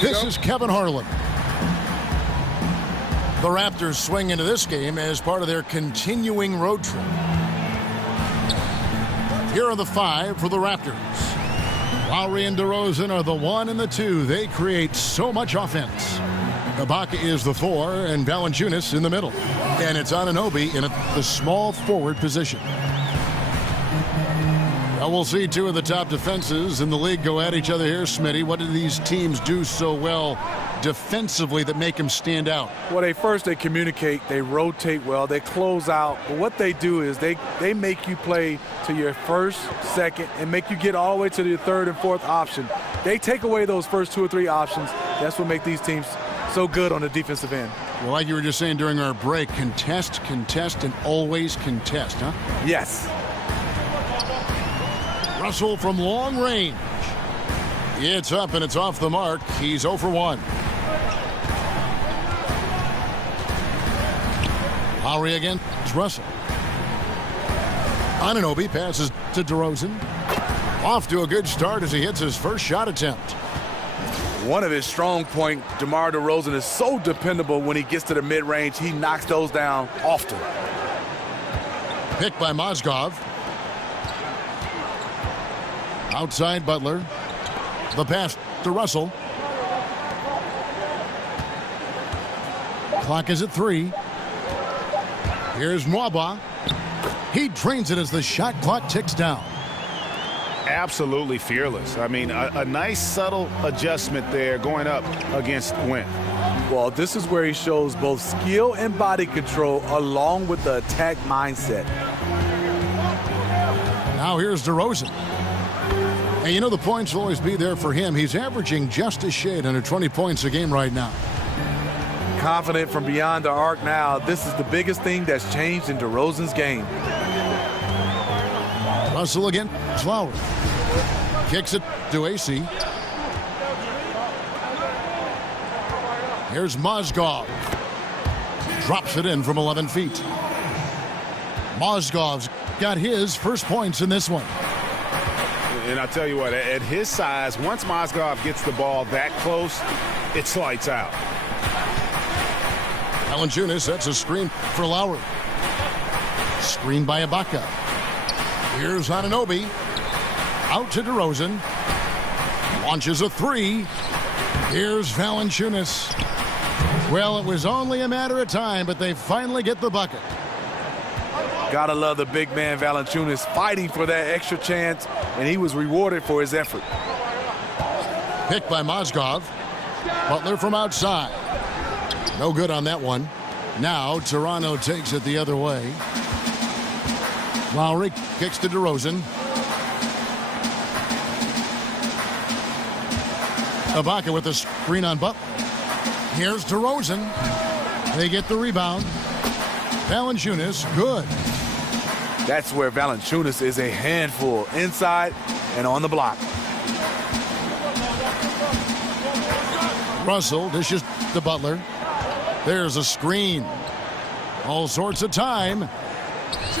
This is Kevin Harlan. The Raptors swing into this game as part of their continuing road trip. Here are the 5 for the Raptors. Lowry and DeRozan are the 1 and the 2. They create so much offense. Ibaka is the 4 and Valanciunas in the middle. And it's Anunoby in the small forward position. Now we'll see 2 of the top defenses in the league go at each other here. Smitty, what do these teams do so well defensively that make them stand out? Well, they communicate, they rotate well, they close out. But what they do is they make you play to your first, second, and make you get all the way to your third and fourth option. They take away those first 2 or 3 options. That's what makes these teams so good on the defensive end. Well, like you were just saying during our break, contest, and always contest, huh? Yes. Russell from long range. It's up and it's off the mark. He's 0 for 1. Lowry again. It's Russell. Anunoby passes to DeRozan. Off to a good start as he hits his first shot attempt. One of his strong points, DeMar DeRozan, is so dependable when he gets to the mid-range. He knocks those down often. Picked by Mozgov. Outside Butler. The pass to Russell. Clock is at 3. Here's Mwaba. He drains it as the shot clock ticks down. Absolutely fearless. I mean, a nice subtle adjustment there going up against Wynn. Well, this is where he shows both skill and body control along with the attack mindset. Now here's DeRozan. And you know the points will always be there for him. He's averaging just a shade under 20 points a game right now. Confident from beyond the arc now. This is the biggest thing that's changed in DeRozan's game. Russell again. Lowry. Kicks it to AC. Here's Mozgov. Drops it in from 11 feet. Mozgov's got his first points in this one. And I tell you what, at his size, once Mozgov gets the ball that close, it's lights out. Valanciunas sets a screen for Lowry. Screen by Ibaka. Here's Anunoby. Out to DeRozan. Launches a 3. Here's Valanciunas. Well, it was only a matter of time, but they finally get the bucket. Gotta love the big man Valanciunas fighting for that extra chance, and he was rewarded for his effort. Picked by Mozgov. Butler from outside. No good on that one. Now Toronto takes it the other way. Lowry kicks to DeRozan. Ibaka with the screen on Butler. Here's DeRozan. They get the rebound. Valanciunas, good. That's where Valanciunas is a handful, inside and on the block. Russell dishes to Butler. There's a screen. All sorts of time.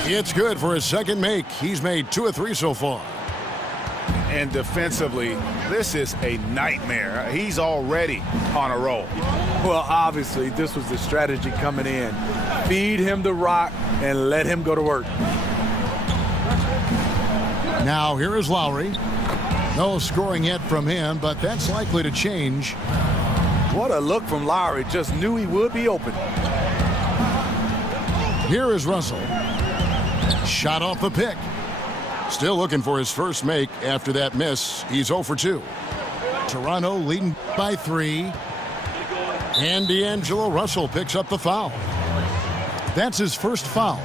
It's good for his second make. He's made 2 of 3 so far. And defensively, this is a nightmare. He's already on a roll. Well, obviously, this was the strategy coming in. Feed him the rock and let him go to work. Now here is Lowry. No scoring yet from him, but that's likely to change. What a look from Lowry. Just knew he would be open. Here is Russell. Shot off the pick. Still looking for his first make after that miss. He's 0 for 2. Toronto leading by 3. And D'Angelo Russell picks up the foul. That's his first foul.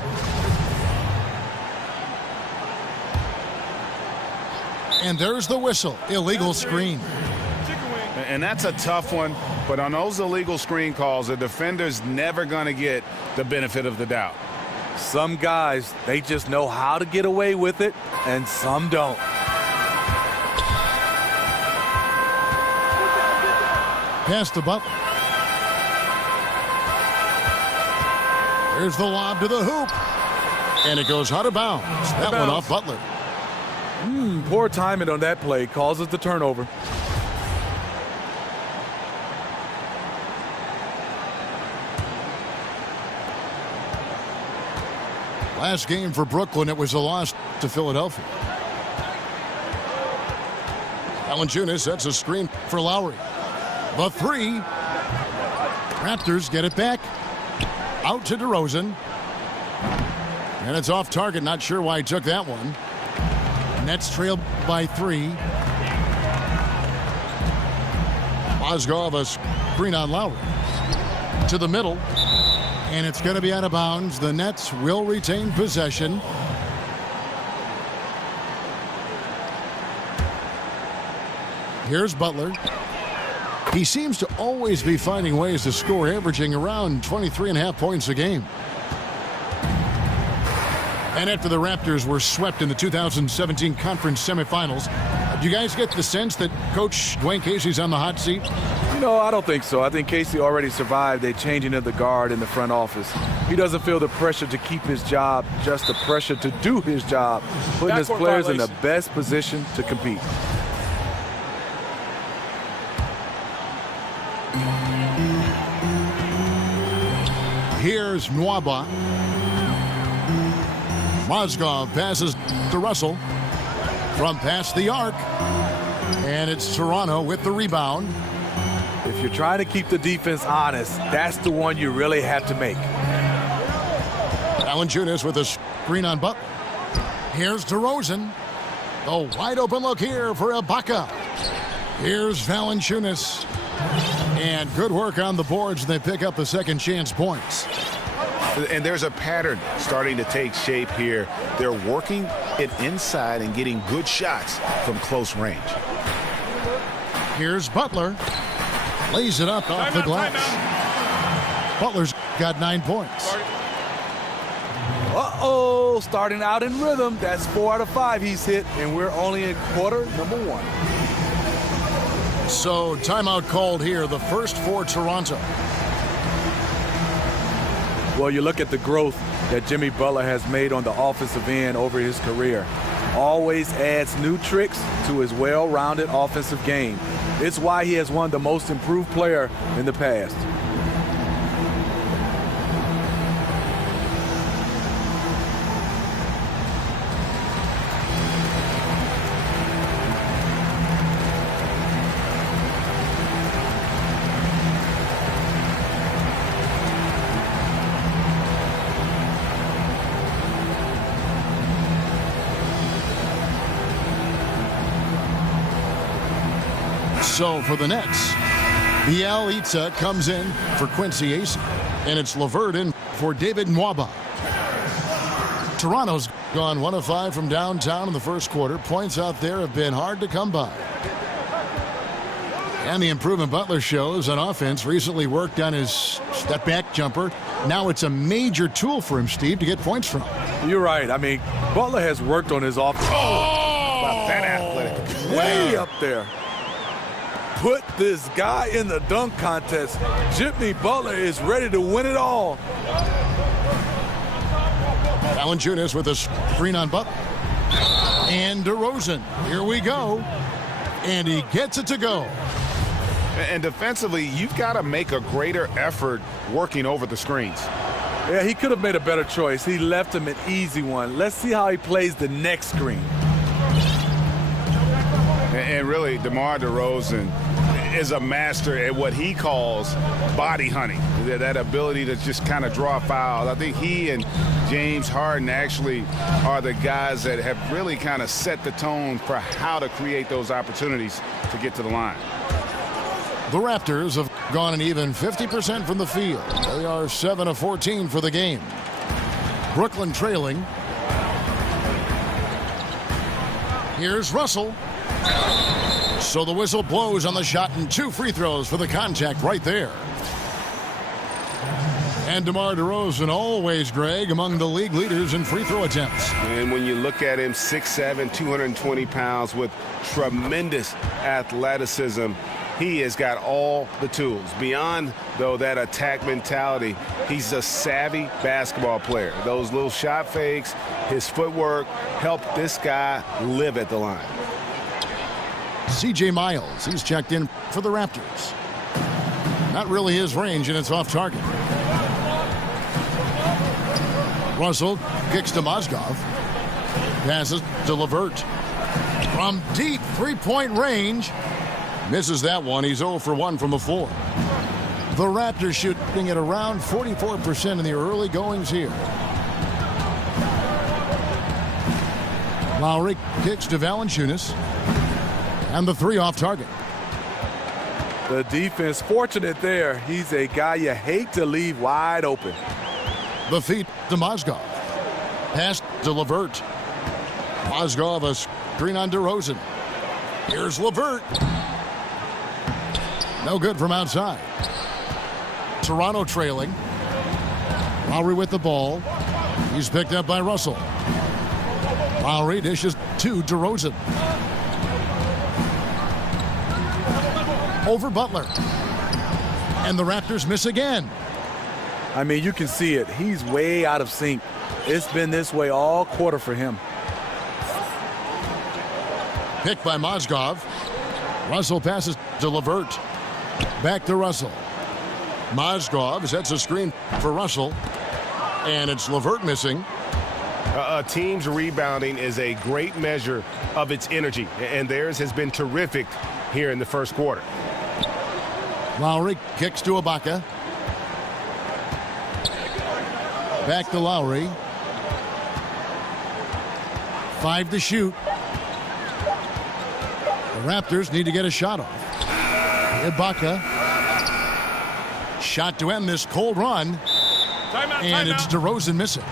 And there's the whistle. Illegal screen. And that's a tough one, but on those illegal screen calls, the defender's never going to get the benefit of the doubt. Some guys, they just know how to get away with it, and some don't. Pass to Butler. There's the lob to the hoop. And it goes out of bounds. That one off Butler. Poor timing on that play causes the turnover. Last game for Brooklyn, it was a loss to Philadelphia. Valanciunas sets a screen for Lowry. The three. Raptors get it back. Out to DeRozan. And it's off target. Not sure why he took that one. Nets trail by 3. Mozgov a screen on Lowry. To the middle. And it's going to be out of bounds. The Nets will retain possession. Here's Butler. He seems to always be finding ways to score, averaging around 23.5 points a game. And after the Raptors were swept in the 2017 conference semifinals, do you guys get the sense that Coach Dwayne Casey's on the hot seat? No, I don't think so. I think Casey already survived a changing of the guard in the front office. He doesn't feel the pressure to keep his job, just the pressure to do his job, putting his players in the best position to compete. Here's Nwaba. Mozgov passes to Russell from past the arc. And it's Toronto with the rebound. If you're trying to keep the defense honest, that's the one you really have to make. Valanciunas with a screen on Butler. Here's DeRozan. A wide open look here for Ibaka. Here's Valanciunas. And good work on the boards. They pick up the second chance points. And there's a pattern starting to take shape here. They're working it inside and getting good shots from close range. Here's Butler. Lays it up off the glass. Butler's got 9 points. Uh-oh, starting out in rhythm. That's 4 out of 5 he's hit, and we're only in quarter number 1. So timeout called here, the first for Toronto. Well, you look at the growth that Jimmy Butler has made on the offensive end over his career. Always adds new tricks to his well-rounded offensive game. It's why he has won the most improved player in the past. So for the Nets, Bielitsa comes in for Quincy Ace, and it's LeVert in for David Nwaba. Toronto's gone 1 of 5 from downtown in the first quarter. Points out there have been hard to come by. And the improvement Butler shows on offense. Recently worked on his step-back jumper. Now it's a major tool for him, Steve, to get points from. You're right. I mean, Butler has worked on his offense. Wow, that athletic. Way up there. Put this guy in the dunk contest. Jimmy Butler is ready to win it all. Valanciunas with a screen on Butler. And DeRozan. Here we go. And he gets it to go. And defensively, you've got to make a greater effort working over the screens. Yeah, he could have made a better choice. He left him an easy one. Let's see how he plays the next screen. And really, DeMar DeRozan is a master at what he calls body hunting, that ability to just kind of draw fouls. I think he and James Harden actually are the guys that have really kind of set the tone for how to create those opportunities to get to the line. The Raptors have gone an even 50% from the field. They are 7 of 14 for the game. Brooklyn trailing. Here's Russell. So the whistle blows on the shot, and 2 free throws for the contact right there. And DeMar DeRozan, always, Greg, among the league leaders in free throw attempts. And when you look at him, 6'7", 220 pounds with tremendous athleticism, he has got all the tools. Beyond, though, that attack mentality, he's a savvy basketball player. Those little shot fakes, his footwork helped this guy live at the line. C.J. Miles, he's checked in for the Raptors. Not really his range, and it's off target. Russell kicks to Mozgov. Passes to LeVert. From deep three-point range. Misses that one. He's 0 for 1 from the floor. The Raptors shooting at around 44% in the early goings here. Lowry kicks to Valanciunas. And the three off target. The defense fortunate there. He's a guy you hate to leave wide open. The feed to Mozgov. Pass to LeVert. Mozgov a screen on DeRozan. Here's LeVert. No good from outside. Toronto trailing. Lowry with the ball. He's picked up by Russell. Lowry dishes to DeRozan. Over Butler. And the Raptors miss again. I mean, you can see it. He's way out of sync. It's been this way all quarter for him. Picked by Mozgov. Russell passes to LeVert. Back to Russell. Mozgov sets a screen for Russell. And it's LeVert missing. A team's rebounding is a great measure of its energy, and theirs has been terrific here in the first quarter. Lowry kicks to Ibaka. Back to Lowry. 5 to shoot. The Raptors need to get a shot off. Ibaka. Shot to end this cold run. And it's DeRozan missing.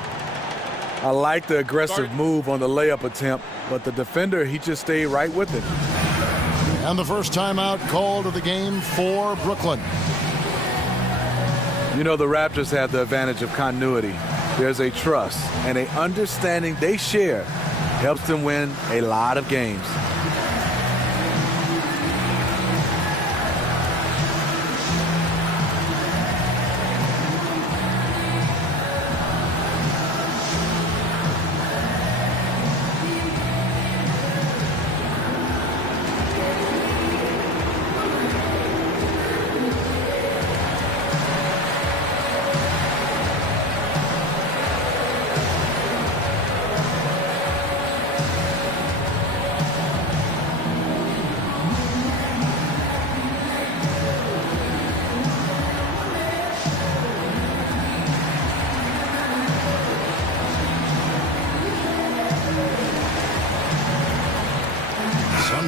I like the aggressive move on the layup attempt, but the defender, he just stayed right with it. And the first timeout called of the game for Brooklyn. You know, the Raptors have the advantage of continuity. There's a trust and an understanding they share helps them win a lot of games.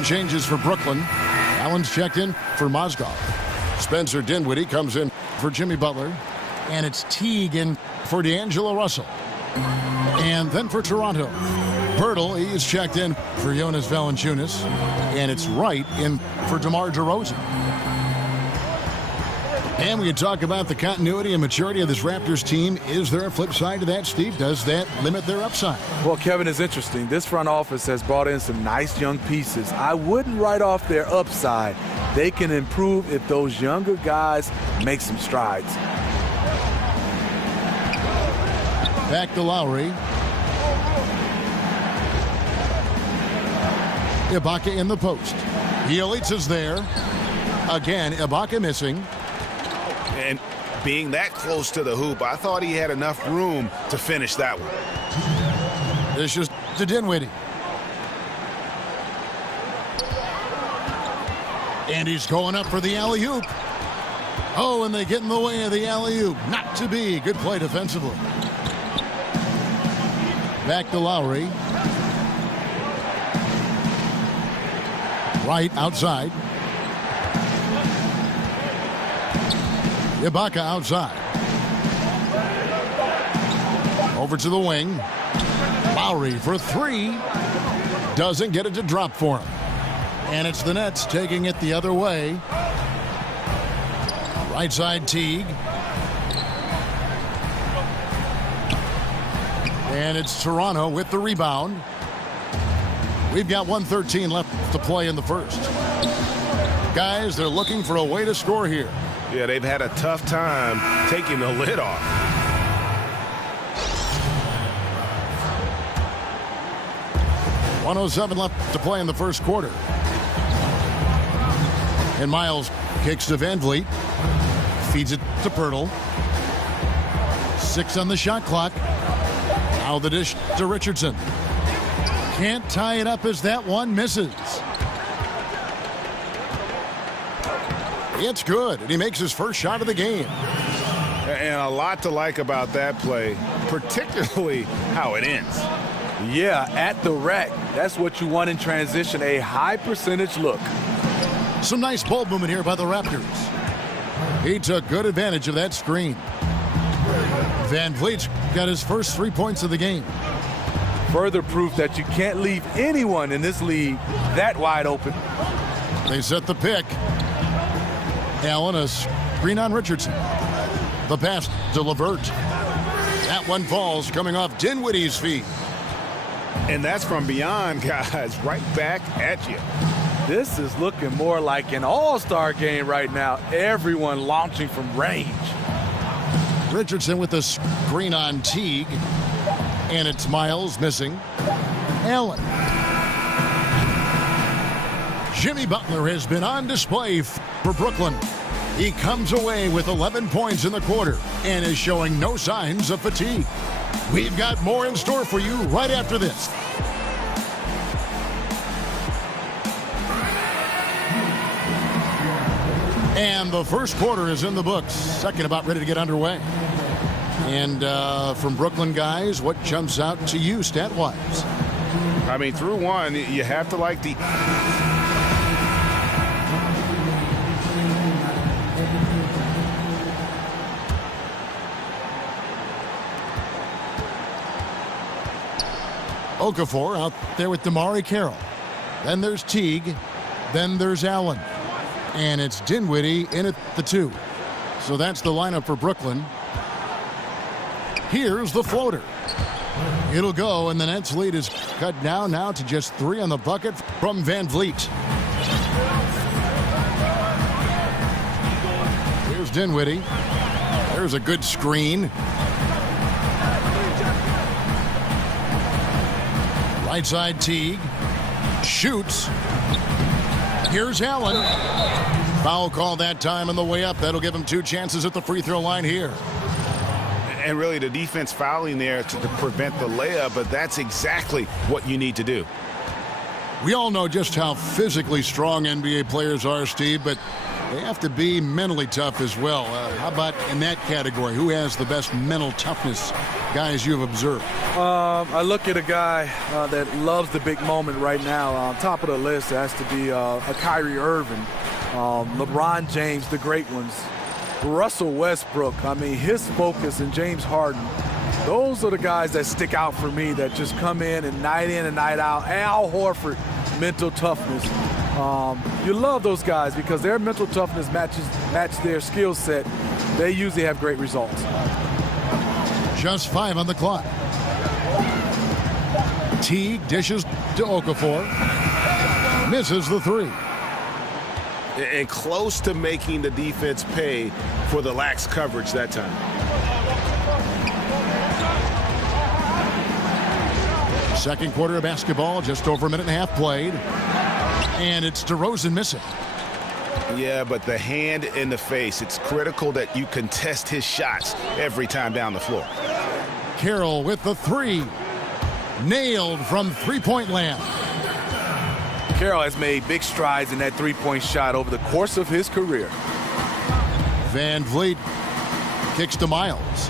Changes for Brooklyn. Allen's checked in for Mozgov. Spencer Dinwiddie comes in for Jimmy Butler. And it's Teague in for D'Angelo Russell. And then for Toronto, Pirtle, he is checked in for Jonas Valanciunas. And it's Wright in for DeMar DeRozan. And we can talk about the continuity and maturity of this Raptors team. Is there a flip side to that, Steve? Does that limit their upside? Well, Kevin, is interesting. This front office has brought in some nice young pieces. I wouldn't write off their upside. They can improve if those younger guys make some strides. Back to Lowry. Ibaka in the post. Bjelica is there. Again, Ibaka missing. And being that close to the hoop, I thought he had enough room to finish that one. This is to Dinwiddie. And he's going up for the alley-oop. Oh, and they get in the way of the alley-oop. Not to be. Good play defensively. Back to Lowry. Right outside. Ibaka outside. Over to the wing. Lowry for three. Doesn't get it to drop for him. And it's the Nets taking it the other way. Right side Teague. And it's Toronto with the rebound. We've got 1:13 left to play in the first. Guys, they're looking for a way to score here. Yeah, they've had a tough time taking the lid off. .107 left to play in the first quarter. And Miles kicks to Van Vliet. Feeds it to Pirtle. 6 on the shot clock. Now the dish to Richardson. Can't tie it up as that one misses. It's good, and he makes his first shot of the game. And a lot to like about that play, particularly how it ends. Yeah, at the rack. That's what you want in transition, a high percentage look. Some nice ball movement here by the Raptors. He took good advantage of that screen. Van Vliet's got his first 3 points of the game. Further proof that you can't leave anyone in this league that wide open. They set the pick. Allen, a screen on Richardson. The pass to LeVert. That one falls, coming off Dinwiddie's feet. And that's from beyond, guys, right back at you. This is looking more like an all-star game right now. Everyone launching from range. Richardson with the screen on Teague. And it's Miles missing. Allen. Jimmy Butler has been on display for Brooklyn. He comes away with 11 points in the quarter and is showing no signs of fatigue. We've got more in store for you right after this. And the first quarter is in the books. Second about ready to get underway. And from Brooklyn, guys, what jumps out to you stat-wise? I mean, through one, you have to like the... Okafor out there with Damari Carroll. Then there's Teague. Then there's Allen. And it's Dinwiddie in at the 2. So that's the lineup for Brooklyn. Here's the floater. It'll go, and the Nets lead is cut down now to just 3 on the bucket from Van Vliet. Here's Dinwiddie. There's a good screen. Right side Teague. Shoots. Here's Allen. Foul call that time on the way up. That'll give him 2 chances at the free throw line here. And really the defense fouling there to prevent the layup, but that's exactly what you need to do. We all know just how physically strong NBA players are, Steve, but they have to be mentally tough as well. How about in that category? Who has the best mental toughness, guys you've observed? I look at a guy that loves the big moment right now. On top of the list has to be a Kyrie Irving, LeBron James, the great ones. Russell Westbrook, I mean, his focus, and James Harden. Those are the guys that stick out for me that just come in and night out. Al Horford, mental toughness. You love those guys because their mental toughness match their skill set. They usually have great results. Just 5 on the clock. Teague dishes to Okafor. Misses the 3. And close to making the defense pay for the lax coverage that time. Second quarter of basketball, just over a minute and a half played. And it's DeRozan missing. Yeah, but the hand in the face, it's critical that you contest his shots every time down the floor. Carroll with the 3. Nailed from three-point land. Carroll has made big strides in that three-point shot over the course of his career. Van Vliet kicks to Miles.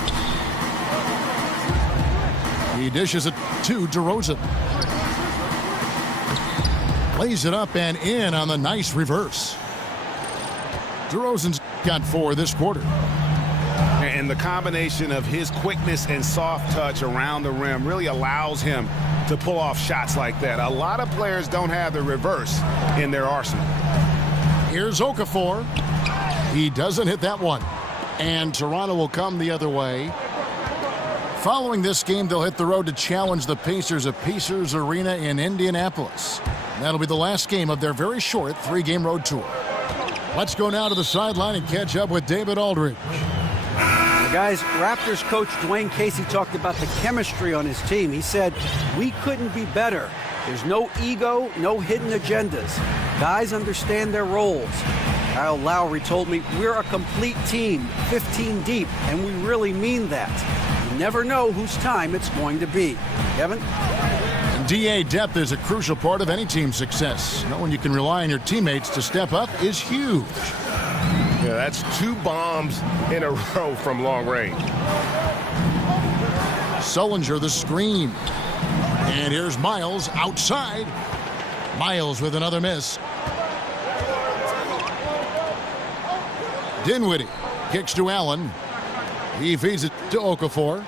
He dishes it to DeRozan. Lays it up and in on the nice reverse. DeRozan's got 4 this quarter. And the combination of his quickness and soft touch around the rim really allows him to pull off shots like that. A lot of players don't have the reverse in their arsenal. Here's Okafor. He doesn't hit that one. And Toronto will come the other way. Following this game, they'll hit the road to challenge the Pacers at Pacers Arena in Indianapolis. That'll be the last game of their very short 3-game road tour. Let's go now to the sideline and catch up with David Aldridge. Guys, Raptors coach Dwayne Casey talked about the chemistry on his team. He said, we couldn't be better. There's no ego, no hidden agendas. Guys understand their roles. Kyle Lowry told me, we're a complete team, 15 deep, and we really mean that. You never know whose time it's going to be. Kevin? DA depth is a crucial part of any team's success. Knowing you can rely on your teammates to step up is huge. Yeah, that's 2 bombs in a row from long range. Sullinger the screen. And here's Miles outside. Miles with another miss. Dinwiddie kicks to Allen. He feeds it to Okafor.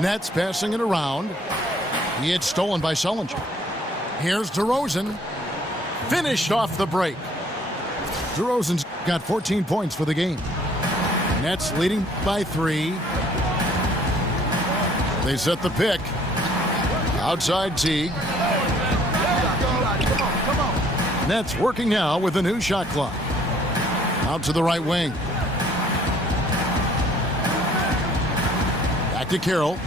Nets passing it around. It's stolen by Sullinger. Here's DeRozan. Finished off the break. DeRozan's got 14 points for the game. Nets leading by 3. They set the pick. Outside Teague. Nets working now with a new shot clock. Out to the right wing. Back to Carroll.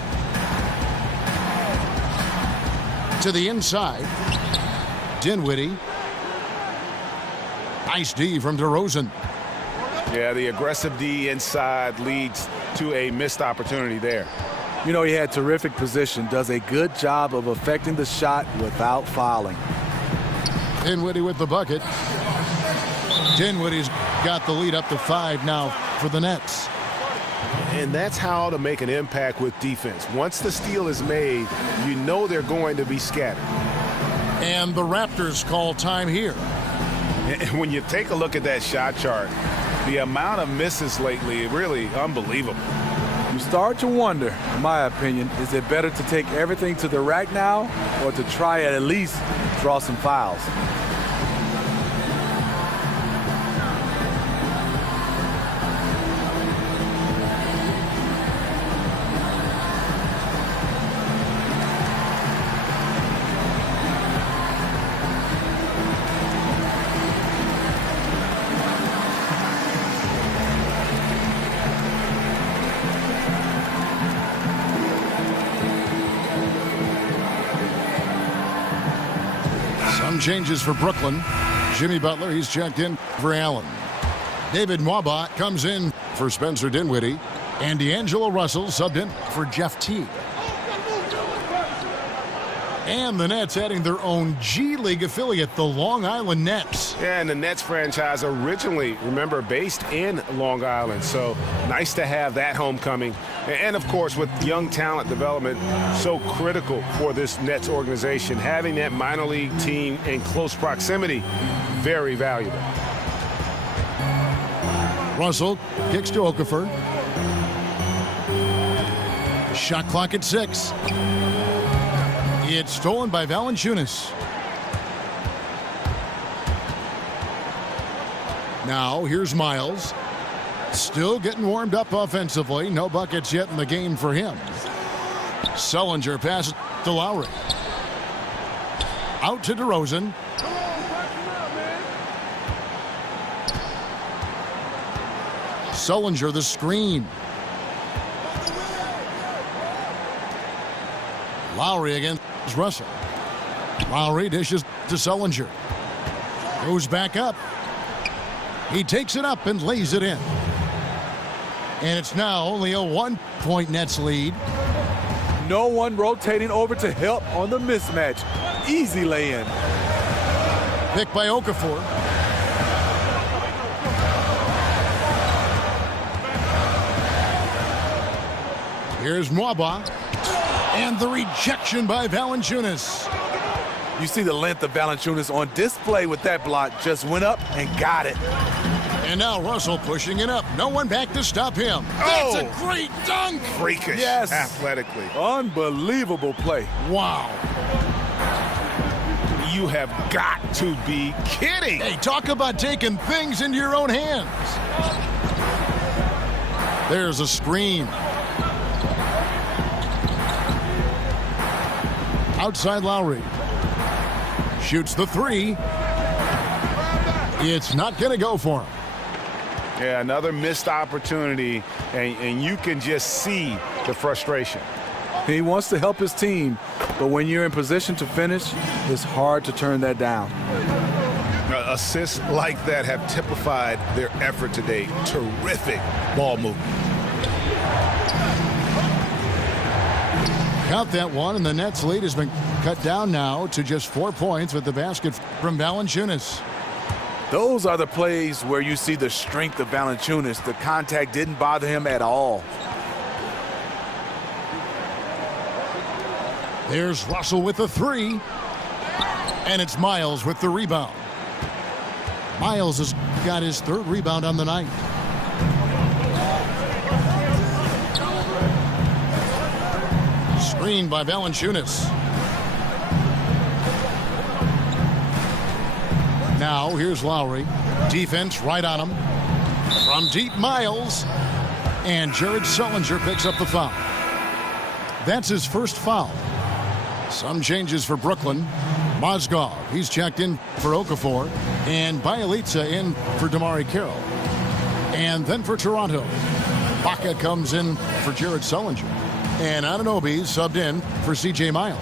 To the inside. Dinwiddie. Nice D from DeRozan. Yeah, the aggressive D inside leads to a missed opportunity there. You know, he had terrific position, does a good job of affecting the shot without fouling. Dinwiddie with the bucket. Dinwiddie's got the lead up to 5 now for the Nets. And that's how to make an impact with defense. Once the steal is made, you know they're going to be scattered. And the Raptors call time here. And when you take a look at that shot chart, the amount of misses lately, really unbelievable. You start to wonder, in my opinion, is it better to take everything to the rack now or to try at least draw some fouls? Some changes for Brooklyn. Jimmy Butler, he's checked in for Allen. David Mwaba comes in for Spencer Dinwiddie. And D'Angelo Russell subbed in for Jeff Teague. And the Nets adding their own G League affiliate, the Long Island Nets. Yeah, and the Nets franchise originally, remember, based in Long Island. So nice to have that homecoming. And of course, with young talent development, so critical for this Nets organization. Having that minor league team in close proximity, very valuable. Russell kicks to Okafor. Shot clock at 6. It's stolen by Valanciunas. Now here's Miles. Still getting warmed up offensively. No buckets yet in the game for him. Sullinger passes to Lowry. Out to DeRozan. Sullinger the screen. Lowry against Russell. Lowry dishes to Sullinger. Goes back up. He takes it up and lays it in. And it's now only a 1-point Nets lead. No one rotating over to help on the mismatch. Easy lay-in. Picked by Okafor. Here's Mwaba. And the rejection by Valanciunas. You see the length of Valanciunas on display with that block. Just went up and got it. And now Russell pushing it up. No one back to stop him. That's a great dunk. Freakish, yes, athletically. Unbelievable play. Wow. You have got to be kidding. Hey, talk about taking things into your own hands. There's a screen. Outside Lowry. Shoots the 3. It's not going to go for him. Yeah, another missed opportunity, and you can just see the frustration. He wants to help his team, but when you're in position to finish, it's hard to turn that down. Assists like that have typified their effort today. Terrific ball movement. Count that one, and the Nets lead has been cut down now to just 4 points with the basket from Valanciunas. Those are the plays where you see the strength of Valanciunas. The contact didn't bother him at all. There's Russell with the three. And it's Miles with the rebound. Miles has got his third rebound on the night. Screened by Valanciunas. Now here's Lowry. Defense right on him. From deep, Miles. And Jared Sullinger picks up the foul. That's his first foul. Some changes for Brooklyn. Mozgov, he's checked in for Okafor. And Bjelica in for Damari Carroll. And then for Toronto, Baca comes in for Jared Sullinger. And Anunoby subbed in for C.J. Miles.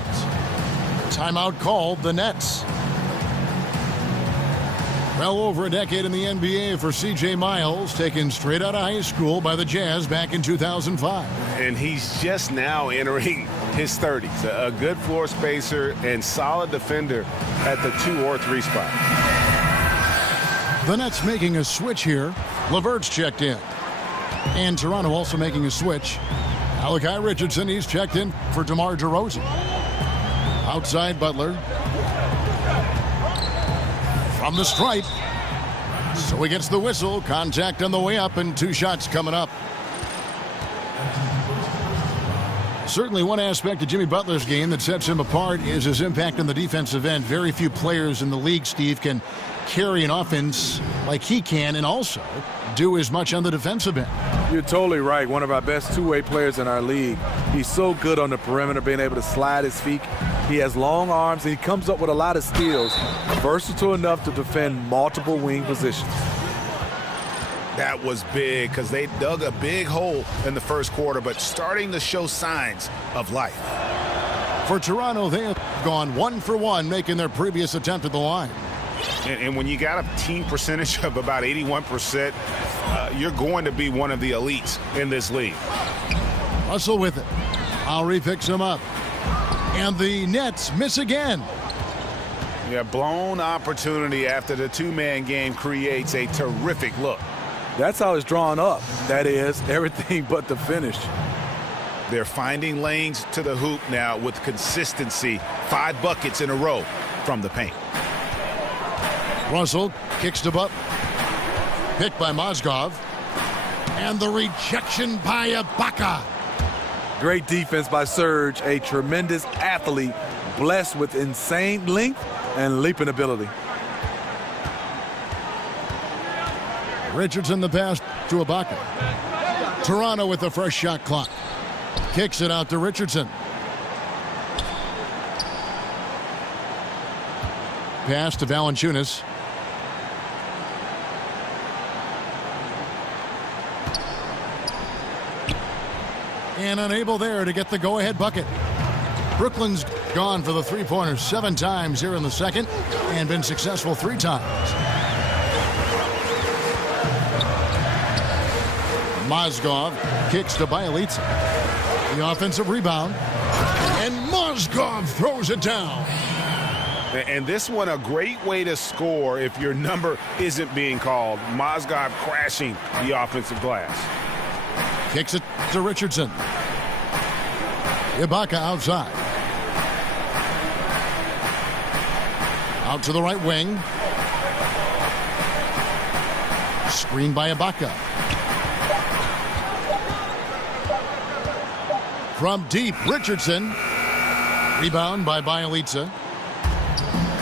Timeout called the Nets. Well over a decade in the NBA for C.J. Miles, taken straight out of high school by the Jazz back in 2005. And he's just now entering his 30s. A good floor spacer and solid defender at the 2 or 3 spot. The Nets making a switch here. LeVert's checked in. And Toronto also making a switch. Malachi Richardson, he's checked in for DeMar DeRozan. Outside Butler. From the stripe. So he gets the whistle. Contact on the way up and 2 shots coming up. Certainly one aspect of Jimmy Butler's game that sets him apart is his impact on the defensive end. Very few players in the league, Steve, can carry an offense like he can and also do as much on the defensive end. You're totally right. One of our best two-way players in our league. He's so good on the perimeter, being able to slide his feet. He has long arms, and he comes up with a lot of steals. Versatile enough to defend multiple wing positions. That was big because they dug a big hole in the first quarter, but starting to show signs of life. For Toronto, they have gone 1 for 1, making their previous attempt at the line. And when you got a team percentage of about 81%, you're going to be one of the elites in this league. Russell with it. Lowry picks him up. And the Nets miss again. Yeah, blown opportunity after the 2-man game creates a terrific look. That's how it's drawn up. That is, everything but the finish. They're finding lanes to the hoop now with consistency. 5 buckets in a row from the paint. Russell kicks to Butt. Picked by Mozgov. And the rejection by Ibaka. Great defense by Serge, a tremendous athlete, blessed with insane length and leaping ability. Richardson the pass to Ibaka. Toronto with the fresh shot clock. Kicks it out to Richardson. Pass to Valanciunas. And unable there to get the go-ahead bucket. Brooklyn's gone for the three-pointers 7 times here in the second and been successful 3 times. Mozgov kicks to Bjelica. The offensive rebound. And Mozgov throws it down. And this one a great way to score if your number isn't being called. Mozgov crashing the offensive glass. Kicks it to Richardson. Ibaka outside. Out to the right wing. Screened by Ibaka. From deep, Richardson. Rebound by Bjelica.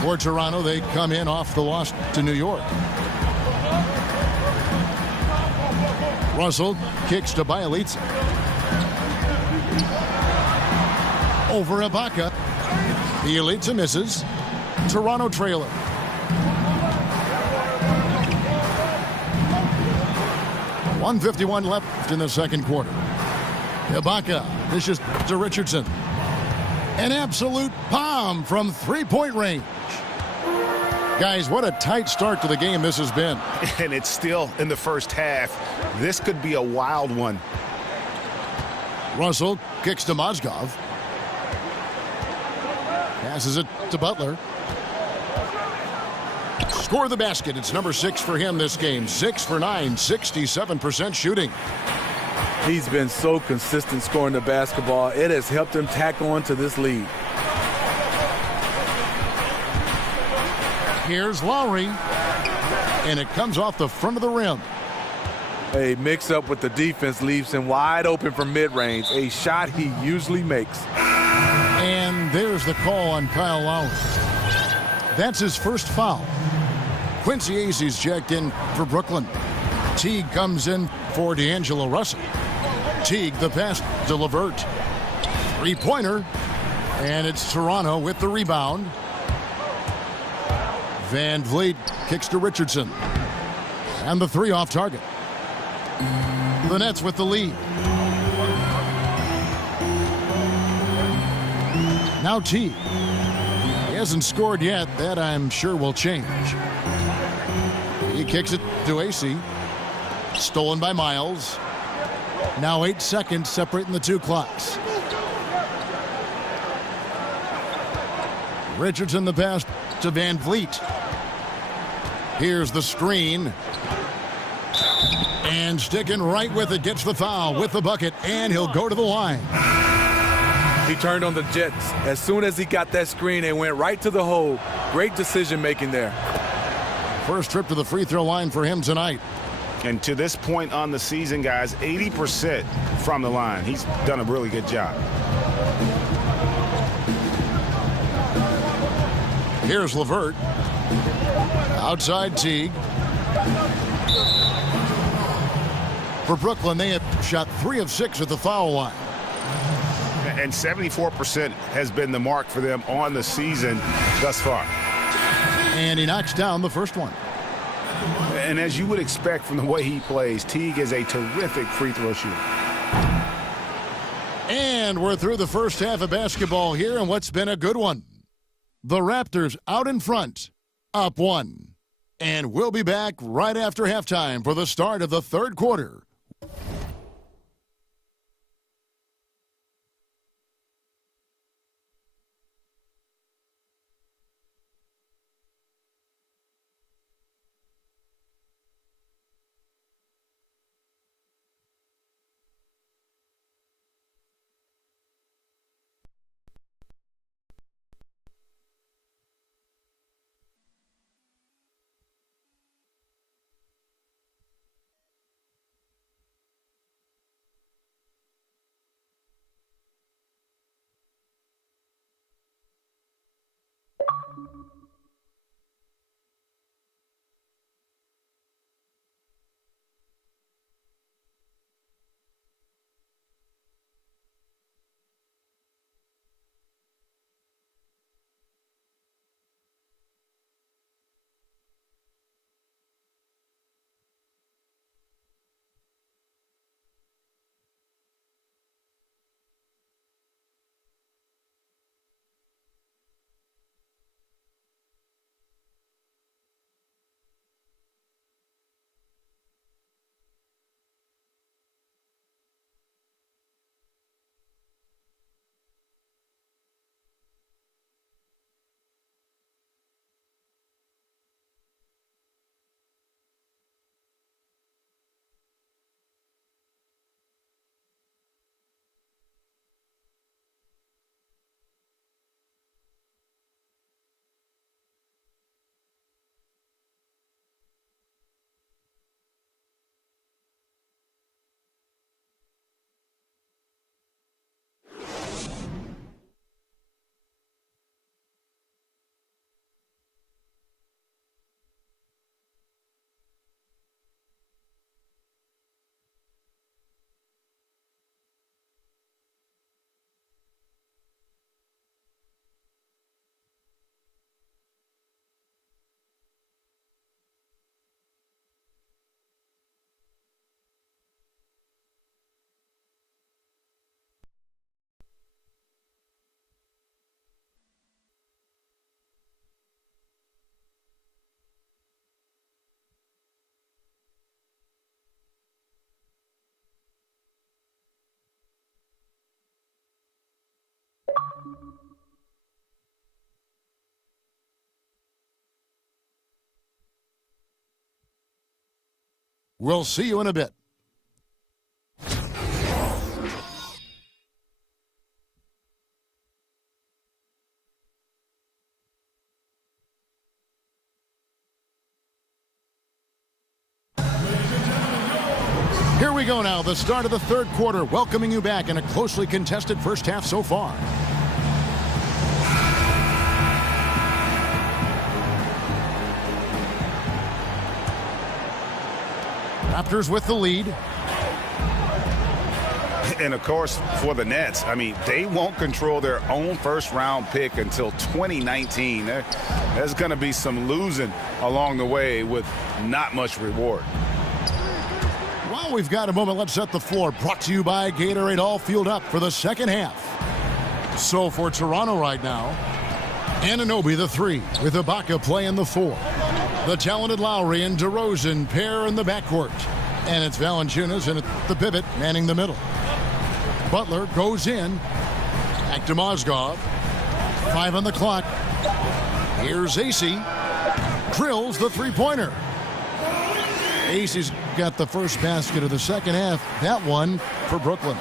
For Toronto, they come in off the loss to New York. Russell kicks to Bjelica. Over Ibaka. Bjelica misses. Toronto trailer. .151 left in the second quarter. Ibaka dishes to Richardson. An absolute bomb from 3-point range. Guys, what a tight start to the game this has been. And it's still in the first half. This could be a wild one. Russell kicks to Mozgov. Passes it to Butler. Score the basket. It's number 6 for him this game. 6 for 9, 67% shooting. He's been so consistent scoring the basketball. It has helped him tack on to this lead. Here's Lowry. And it comes off the front of the rim. A mix-up with the defense leaves him wide open for mid-range, a shot he usually makes. And there's the call on Kyle Lowry. That's his first foul. Quincy Acy's checked in for Brooklyn. Teague comes in for D'Angelo Russell. Teague the pass to LeVert. Three-pointer. And it's Toronto with the rebound. Van Vliet kicks to Richardson. And the three off target. The Nets with the lead. Now Teague. He hasn't scored yet. That I'm sure will change. He kicks it to AC. Stolen by Miles. Now 8 seconds separating the two clocks. Richardson the pass to Van Vliet. Here's the screen. And sticking right with it, gets the foul with the bucket, and he'll go to the line. He turned on the Jets. As soon as he got that screen, it went right to the hole. Great decision making there. First trip to the free throw line for him tonight. And to this point on the season, guys, 80% from the line. He's done a really good job. Here's LeVert. Outside Teague. For Brooklyn, they have shot 3 of 6 at the foul line. And 74% has been the mark for them on the season thus far. And he knocks down the first one. And as you would expect from the way he plays, Teague is a terrific free throw shooter. And we're through the first half of basketball here, and what's been a good one. The Raptors out in front, up 1. And we'll be back right after halftime for the start of the third quarter. We'll see you in a bit. Here we go now, the start of the third quarter, welcoming you back in a closely contested first half so far. Raptors with the lead. And, of course, for the Nets, I mean, they won't control their own first-round pick until 2019. There's going to be some losing along the way with not much reward. Well, we've got a moment. Let's set the floor. Brought to you by Gatorade, all fueled up for the second half. So for Toronto right now, Anunoby the 3 with Ibaka playing the 4. The talented Lowry and DeRozan pair in the backcourt. And it's Valanciunas and the pivot manning the middle. Butler goes in. Back to Mozgov. 5 on the clock. Here's AC. Drills the three-pointer. AC's got the first basket of the second half. That one for Brooklyn.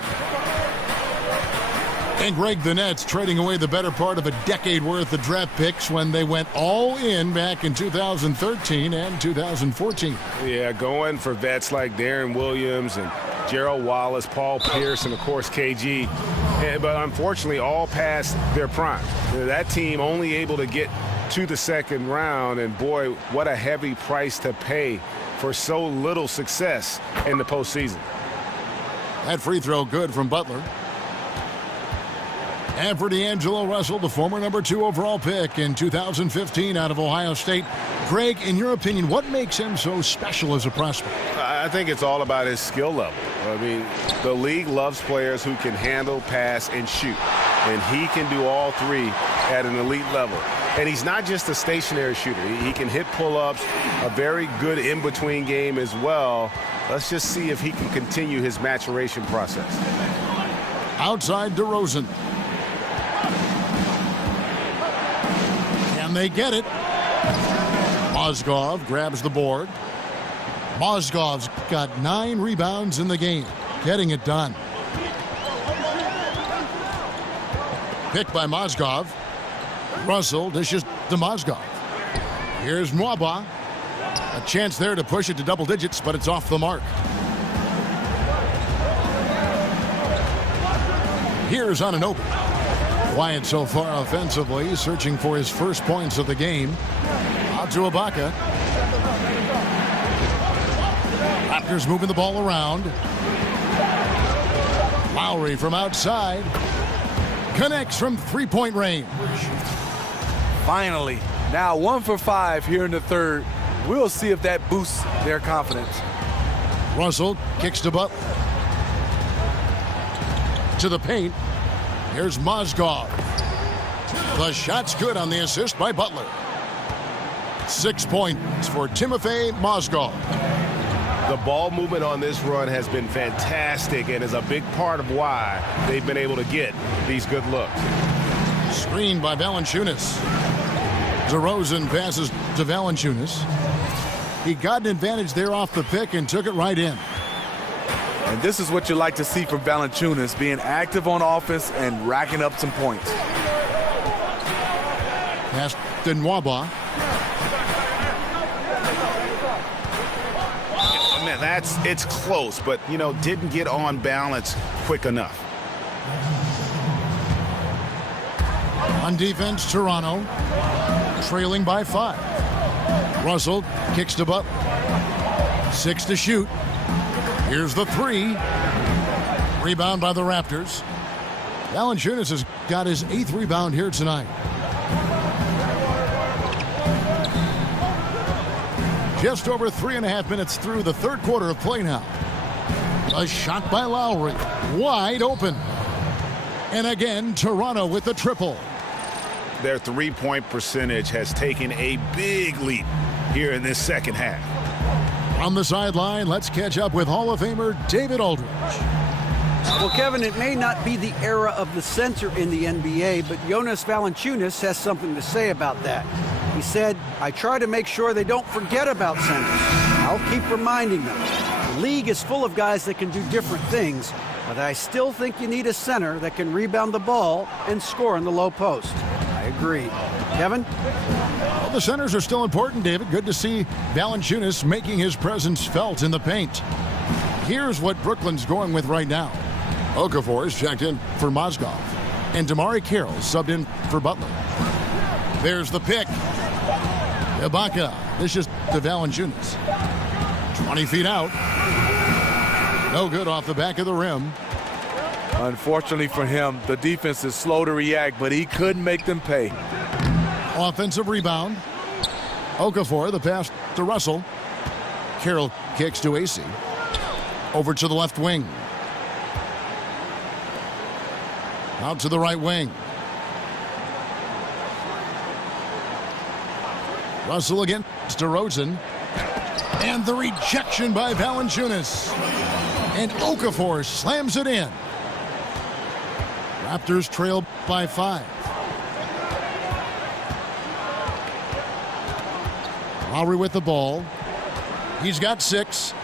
And Greg, the Nets trading away the better part of a decade worth of draft picks when they went all in back in 2013 and 2014. Yeah, going for vets like Darren Williams and Gerald Wallace, Paul Pierce, and, of course, KG. But unfortunately, all past their prime. That team only able to get to the second round, and, boy, what a heavy price to pay for so little success in the postseason. That free throw good from Butler. And for D'Angelo Russell, the former number 2 overall pick in 2015 out of Ohio State. Greg, in your opinion, what makes him so special as a prospect? I think it's all about his skill level. I mean, the league loves players who can handle, pass, and shoot. And he can do all three at an elite level. And he's not just a stationary shooter. He can hit pull-ups, a very good in-between game as well. Let's just see if he can continue his maturation process. Outside DeRozan. Can they get it? Mozgov grabs the board. Mozgov's got 9 rebounds in the game, getting it done. Picked by Mozgov. Russell dishes to Mozgov. Here's Mwaba. A chance there to push it to double digits, but it's off the mark. Here's Anunoby. Quiet so far offensively, searching for his first points of the game. Out to Ibaka. Raptors moving the ball around. Lowry from outside. Connects from three-point range. Finally, now 1 for 5 here in the third. We'll see if that boosts their confidence. Russell kicks to Butler. To the paint. Here's Mozgov. The shot's good on the assist by Butler. 6 points for Timofey Mozgov. The ball movement on this run has been fantastic and is a big part of why they've been able to get these good looks. Screened by Valanciunas. DeRozan passes to Valanciunas. He got an advantage there off the pick and took it right in. And this is what you like to see from Valanciunas, being active on offense and racking up some points. Pass to Nwaba. It's close, but, didn't get on balance quick enough. On defense, Toronto trailing by 5. Russell kicks to Butler. 6 to shoot. Here's the 3. Rebound by the Raptors. Valanciunas has got his 8th rebound here tonight. Just over 3.5 minutes through the third quarter of play now. A shot by Lowry. Wide open. And again, Toronto with the triple. Their three-point percentage has taken a big leap here in this second half. On the sideline, let's catch up with Hall of Famer David Aldridge. Well, Kevin, it may not be the era of the center in the NBA, but Jonas Valanciunas has something to say about that. He said, "I try to make sure they don't forget about centers. I'll keep reminding them." The league is full of guys that can do different things, but I still think you need a center that can rebound the ball and score in the low post. I agree. Kevin? Well, the centers are still important, David. Good to see Valanciunas making his presence felt in the paint. Here's what Brooklyn's going with right now. Okafor is checked in for Mozgov, and Damari Carroll subbed in for Butler. There's the pick. Ibaka. This is to Valanciunas. 20 feet out. No good off the back of the rim. Unfortunately for him, the defense is slow to react, but he couldn't make them pay. Offensive rebound. Okafor, the pass to Russell. Carroll kicks to AC. Over to the left wing. Out to the right wing. Russell again to DeRozan. And the rejection by Valanciunas. And Okafor slams it in. Raptors trail by 5. Lowry with the ball. He's got 6.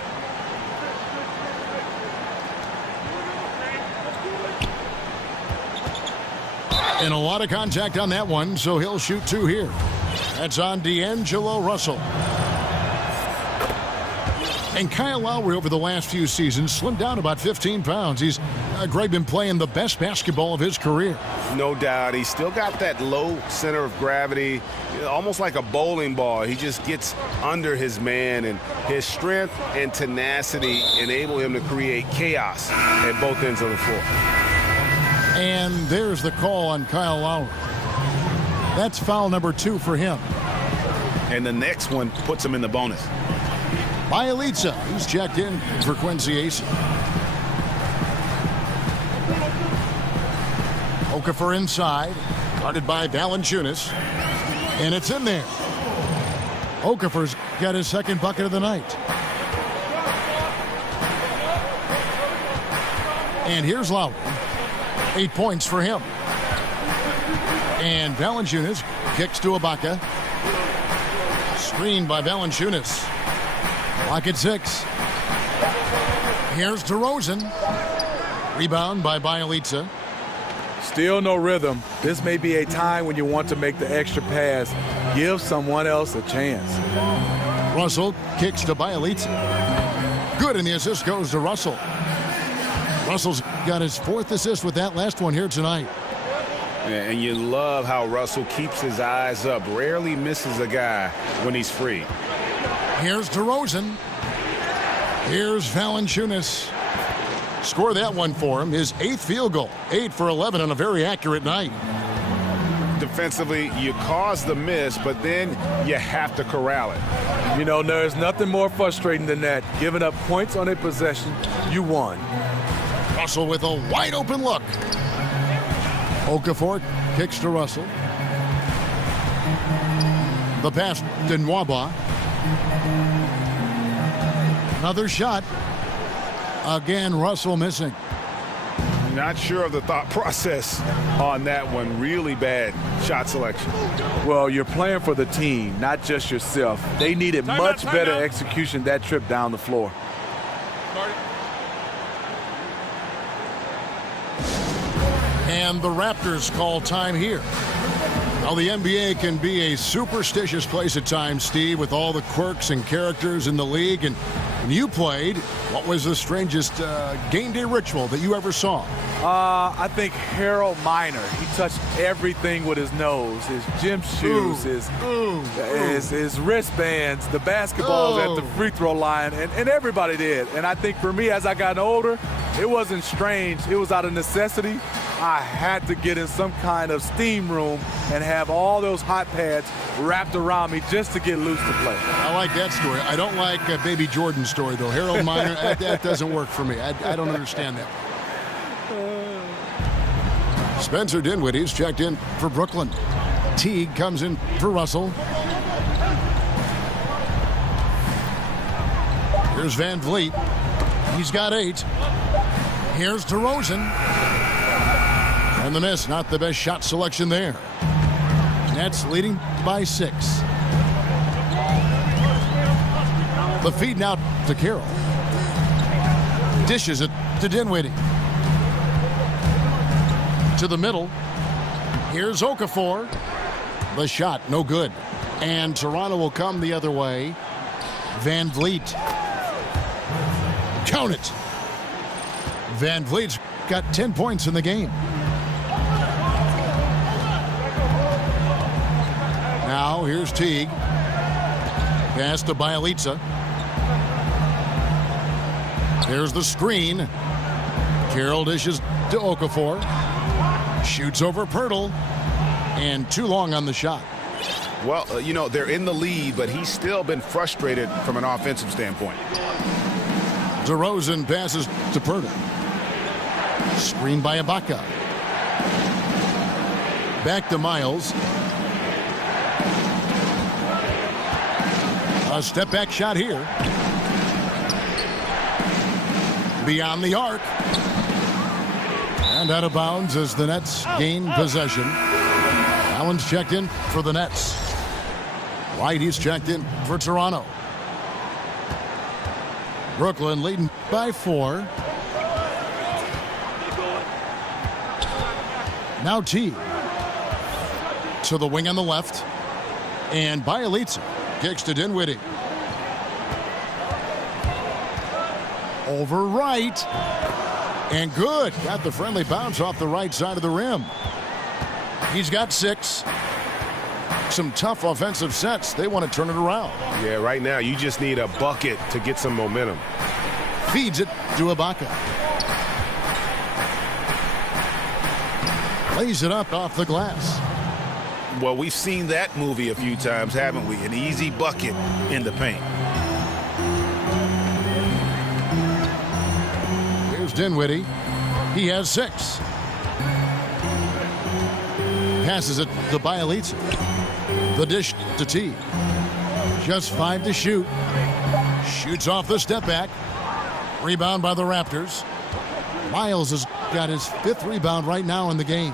And a lot of contact on that one, so he'll shoot 2 here. That's on D'Angelo Russell. And Kyle Lowry over the last few seasons slimmed down about 15 pounds. He's, Greg, been playing the best basketball of his career. No doubt. He's still got that low center of gravity, almost like a bowling ball. He just gets under his man, and his strength and tenacity enable him to create chaos at both ends of the floor. And there's the call on Kyle Lowry. That's foul number 2 for him. And the next one puts him in the bonus. Bielitsa, who's checked in for Quincy Ace. Okafor inside, guarded by Valanciunas, and it's in there. Okafor's got his second bucket of the night. And here's Lowry. 8 points for him. And Valanciunas kicks to Ibaka. Screened by Valanciunas. Lock at 6. Here's DeRozan. Rebound by Bielitsa. Still no rhythm. This may be a time when you want to make the extra pass. Give someone else a chance. Russell kicks to Bielitsa. Good, and the assist goes to Russell. Russell's got his 4th assist with that last one here tonight. And you love how Russell keeps his eyes up. Rarely misses a guy when he's free. Here's DeRozan. Here's Valanciunas. Score that one for him. His 8th field goal. 8 for 11 on a very accurate night. Defensively, you cause the miss, but then you have to corral it. You know, there's nothing more frustrating than that. Giving up points on a possession, you won. Russell with a wide open look. Okafor kicks to Russell. The pass to Nwaba. Another shot. Again, Russell missing. Not sure of the thought process on that one. Really bad shot selection. Well, you're playing for the team, not just yourself. They needed much better execution that trip down the floor. And the Raptors call time here. Now, the NBA can be a superstitious place at times, Steve, with all the quirks and characters in the league. And when you played, what was the strangest game day ritual that you ever saw? I think Harold Miner. He touched everything with his nose, his gym shoes, his wristbands, the basketballs at the free throw line, and everybody did. And I think for me, as I got older, it wasn't strange. It was out of necessity. I had to get in some kind of steam room and have all those hot pads wrapped around me just to get loose to play. I like that story. I don't like Baby Jordan's story, though. Harold Miner, that doesn't work for me. I don't understand that. Spencer Dinwiddie's checked in for Brooklyn. Teague comes in for Russell. Here's Van Vliet. He's got 8. Here's DeRozan. And the miss, not the best shot selection there. Nets leading by 6. The feed now to Carroll. Dishes it to Dinwiddie. To the middle. Here's Okafor. The shot, no good. And Toronto will come the other way. Van Vliet. Count it. Van Vliet's got 10 points in the game. Now here's Teague. Pass to Bielitsa. There's the screen. Carroll dishes to Okafor. Shoots over Pirtle. And too long on the shot. Well, you know, they're in the lead, but he's still been frustrated from an offensive standpoint. DeRozan passes to Pirtle. Screen by Ibaka. Back to Miles. A step back shot here. Beyond the arc. And out of bounds as the Nets gain possession. Allen's checked in for the Nets. White, he's checked in for Toronto. Brooklyn leading by 4. Now T. To the wing on the left. And Bielitsa kicks to Dinwiddie. Over right. And good. Got the friendly bounce off the right side of the rim. He's got 6. Some tough offensive sets. They want to turn it around. Yeah, right now you just need a bucket to get some momentum. Feeds it to Ibaka. Lays it up off the glass. Well, we've seen that movie a few times, haven't we? An easy bucket in the paint. Here's Dinwiddie. He has 6. Passes it to Bielitsa. The dish to T. Just 5 to shoot. Shoots off the step back. Rebound by the Raptors. Miles has got his 5th rebound right now in the game.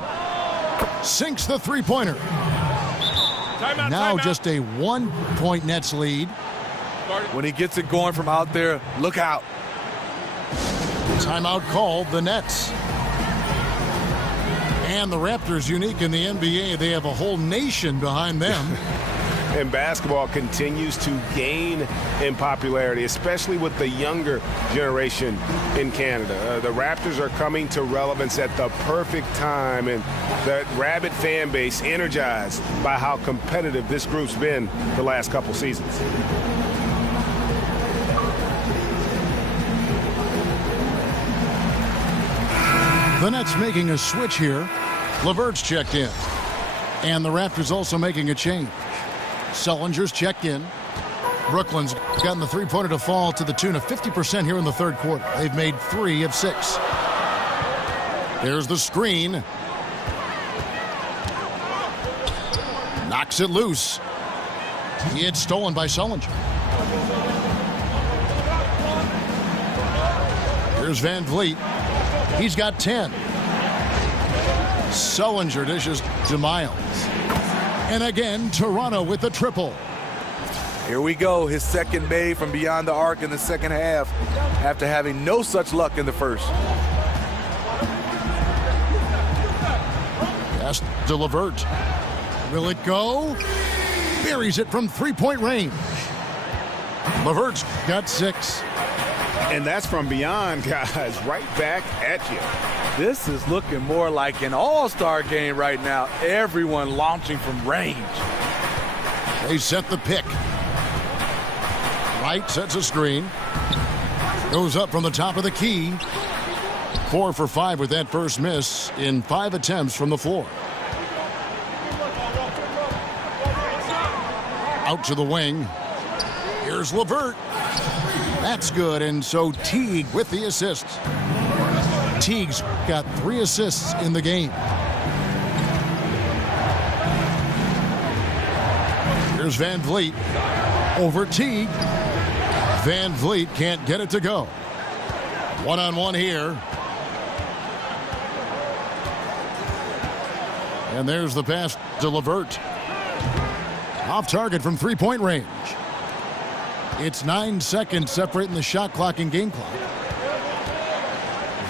Sinks the three-pointer. Now just a 1-point Nets lead. When he gets it going from out there, look out. Timeout called, the Nets. And the Raptors, unique in the NBA, they have a whole nation behind them. And basketball continues to gain in popularity, especially with the younger generation in Canada. The Raptors are coming to relevance at the perfect time, and the rabid fan base energized by how competitive this group's been the last couple seasons. The Nets making a switch here. LeVert's checked in. And the Raptors also making a change. Sullinger's checked in. Brooklyn's gotten the three-pointer to fall to the tune of 50% here in the third quarter. They've made 3 of 6. There's the screen. Knocks it loose. He had stolen by Sullinger. Here's Van Vliet. He's got 10. Sullinger dishes to Miles. And again, Toronto with the triple. Here we go. His second made from beyond the arc in the second half after having no such luck in the first. Pass to LeVert. Will it go? Buries it from three-point range. LeVert's got 6. And that's from beyond, guys, right back at you. This is looking more like an all-star game right now. Everyone launching from range. They set the pick. Wright sets a screen. Goes up from the top of the key. 4 for 5 with that first miss in 5 attempts from the floor. Out to the wing. Here's LeVert. That's good, and so Teague with the assist. Teague's got 3 assists in the game. Here's Van Vliet over Teague. Van Vliet can't get it to go. One-on-one here. And there's the pass to LeVert. Off target from three-point range. It's 9 seconds separating the shot clock and game clock.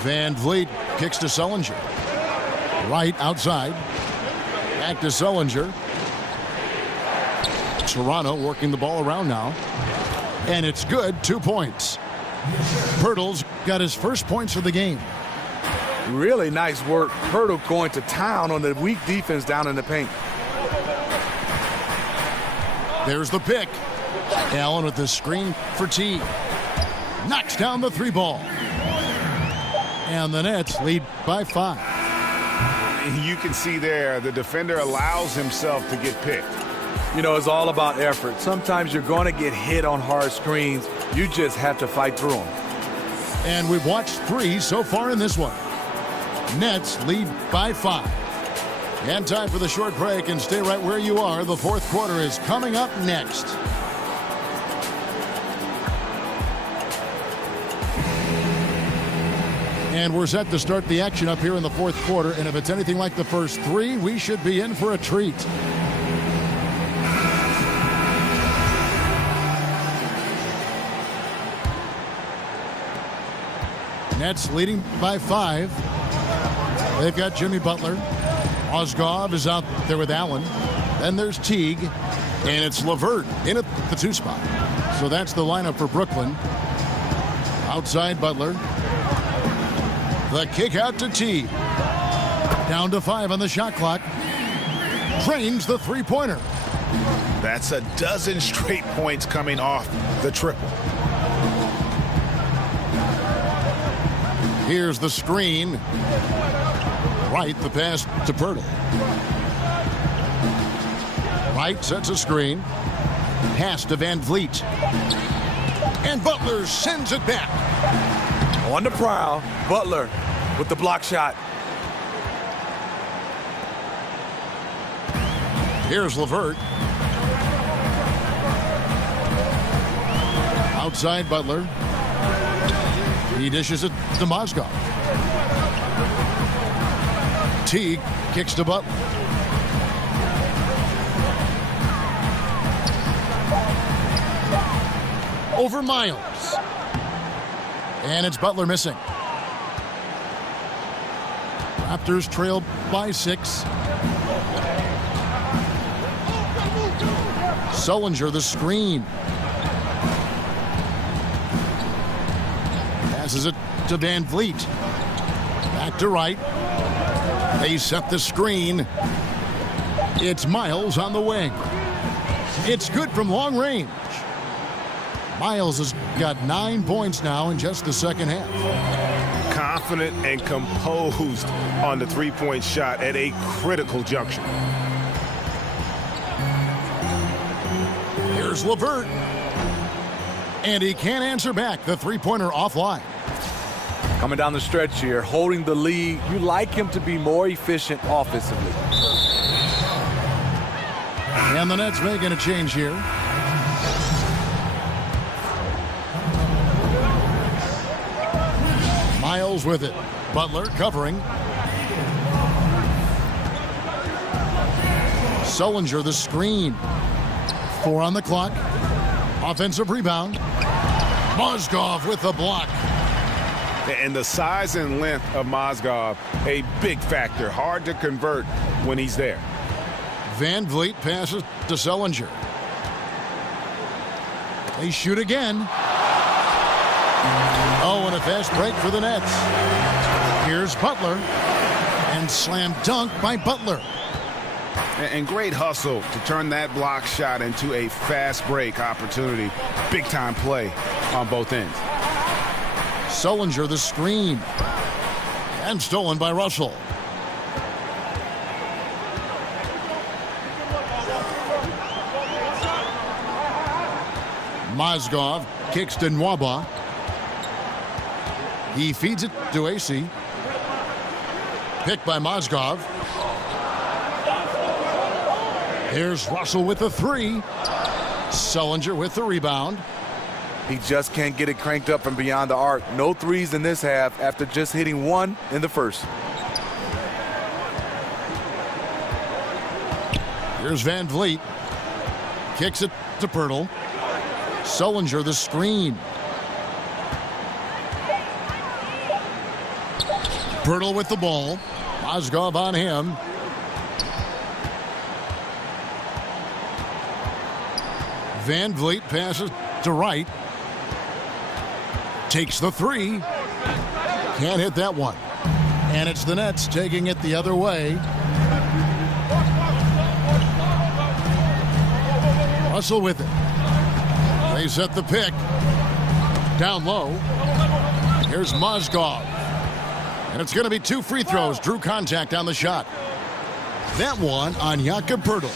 Van Vliet kicks to Sullinger. Right outside. Back to Sullinger. Toronto working the ball around now. And it's good. 2 points. Pirtle's got his first points of the game. Really nice work. Pirtle going to town on the weak defense down in the paint. There's the pick. Allen with the screen for T. Knocks down the 3 ball. And the Nets lead by 5. You can see there the defender allows himself to get picked. You know, it's all about effort. Sometimes you're going to get hit on hard screens. You just have to fight through them. And we've watched 3 so far in this one. Nets lead by 5. And time for the short break, and stay right where you are. The fourth quarter is coming up next. And we're set to start the action up here in the fourth quarter. And if it's anything like the first 3, we should be in for a treat. Nets leading by 5. They've got Jimmy Butler. Mozgov is out there with Allen. Then there's Teague. And it's LeVert in at the 2 spot. So that's the lineup for Brooklyn. Outside Butler. The kick out to Teague. Down to 5 on the shot clock. Drains the 3-pointer. That's a dozen straight points coming off the triple. Here's the screen. Wright, the pass to Pirtle. Wright sets a screen. Pass to Van Vliet. And Butler sends it back. On the prowl, Butler with the block shot. Here's LeVert. Outside Butler. He dishes it to Mozgov. Teague kicks to Butler. Over Miles. And it's Butler missing. Raptors trail by 6. Sullinger the screen. Passes it to Van Vliet. Back to Wright. They set the screen. It's Miles on the wing. It's good from long range. Miles has got 9 points now in just the second half. Confident and composed on the 3-point shot at a critical juncture. Here's LeVert. And he can't answer back. The 3-pointer offline. Coming down the stretch here, holding the lead. You like him to be more efficient offensively. And the Nets making a change here. Miles with it. Butler covering. Sullinger the screen. 4 on the clock. Offensive rebound. Mozgov with the block. And the size and length of Mozgov, a big factor. Hard to convert when he's there. Van Vliet passes to Sullinger. They shoot again. Oh, and a fast break for the Nets. Here's Butler. And slam dunk by Butler. And great hustle to turn that block shot into a fast break opportunity. Big time play on both ends. Sullinger the screen. And stolen by Russell. Mozgov kicks to Nwaba. He feeds it to AC. Picked by Mozgov. Here's Russell with the 3. Sullinger with the rebound. He just can't get it cranked up from beyond the arc. No threes in this half after just hitting 1 in the first. Here's Van Vliet. Kicks it to Pirtle. Sullinger the screen. Pirtle with the ball. Mozgov on him. Van Vliet passes to right. Takes the three. Can't hit that one. And it's the Nets taking it the other way. Russell with it. They set the pick. Down low. Here's Mozgov. And it's going to be 2 free throws. Drew contact on the shot. That one on Jakob Pirtle.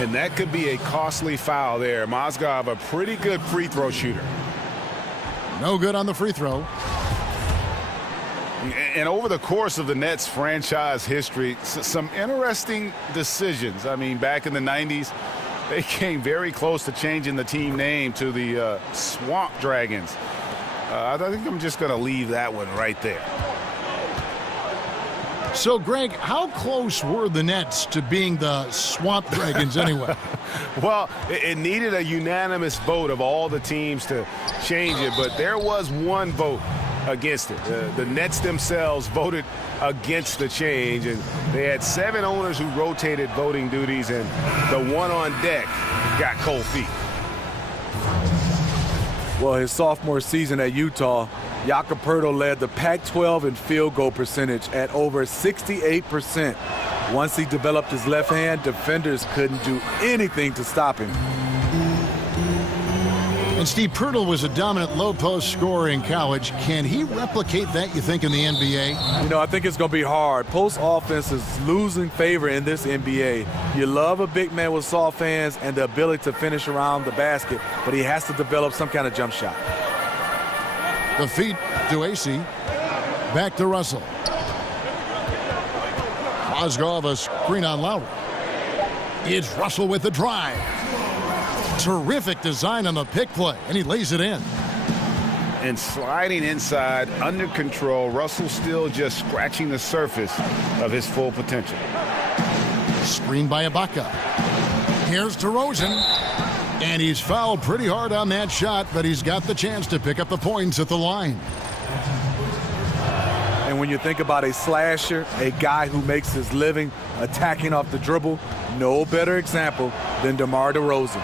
And that could be a costly foul there. Mozgov, a pretty good free throw shooter. No good on the free throw. And over the course of the Nets franchise history, some interesting decisions. I mean, back in the 90s, they came very close to changing the team name to the Swamp Dragons. I think I'm just going to leave that one right there. So, Greg, how close were the Nets to being the Swamp Dragons anyway? Well, it needed a unanimous vote of all the teams to change it, but there was one vote against it. The Nets themselves voted against the change, and they had 7 owners who rotated voting duties, and the one on deck got cold feet. Well, his sophomore season at Utah, Jakob Pirtle led the Pac-12 in field goal percentage at over 68%. Once he developed his left hand, defenders couldn't do anything to stop him. And Steve, Pirtle was a dominant low-post scorer in college. Can he replicate that, you think, in the NBA? You know, I think it's going to be hard. Post offense is losing favor in this NBA. You love a big man with soft hands and the ability to finish around the basket, but he has to develop some kind of jump shot. The feed to AC. Back to Russell. Mozgov, a screen on Lowry. It's Russell with the drive. Terrific design on the pick play, and he lays it in. And sliding inside, under control, Russell still just scratching the surface of his full potential. Screen by Ibaka. Here's DeRozan. And he's fouled pretty hard on that shot, but he's got the chance to pick up the points at the line. And when you think about a slasher, a guy who makes his living attacking off the dribble, no better example than DeMar DeRozan.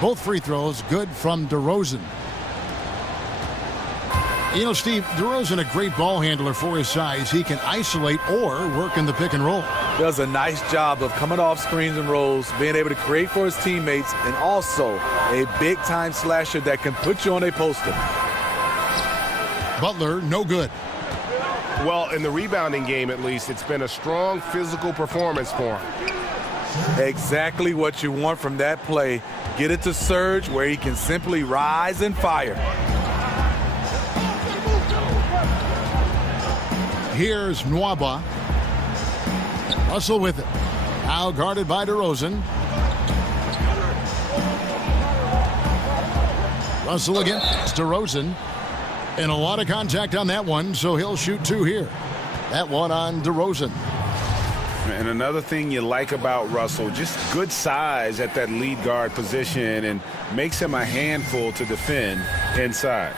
Both free throws good from DeRozan. You know, Steve, DeRozan, a great ball handler for his size. He can isolate or work in the pick and roll. Does a nice job of coming off screens and rolls, being able to create for his teammates, and also a big-time slasher that can put you on a poster. Butler, no good. Well, in the rebounding game, at least, it's been a strong physical performance for him. Exactly what you want from that play. Get it to Serge where he can simply rise and fire. Here's Nwaba. Russell with it. Now guarded by DeRozan. Russell again. It's DeRozan. And a lot of contact on that one, so he'll shoot 2 here. That one on DeRozan. And another thing you like about Russell, just good size at that lead guard position and makes him a handful to defend inside.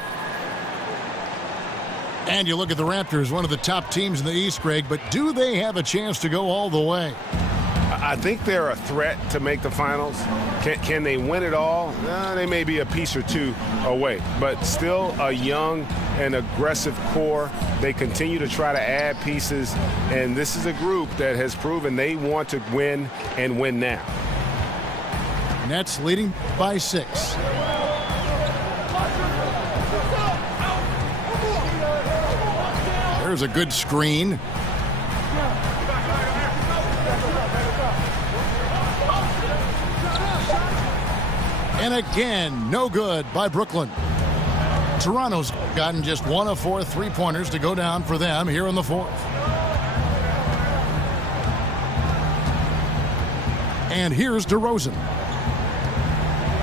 And you look at the Raptors, one of the top teams in the East, Greg, but do they have a chance to go all the way? I think they're a threat to make the finals. Can they win it all? They may be a piece or 2 away, but still a young and aggressive core. They continue to try to add pieces, and this is a group that has proven they want to win and win now. Nets leading by 6. There's a good screen. And again, no good by Brooklyn. Toronto's gotten just 1 of 4 3-pointers to go down for them here in the 4th. And here's DeRozan.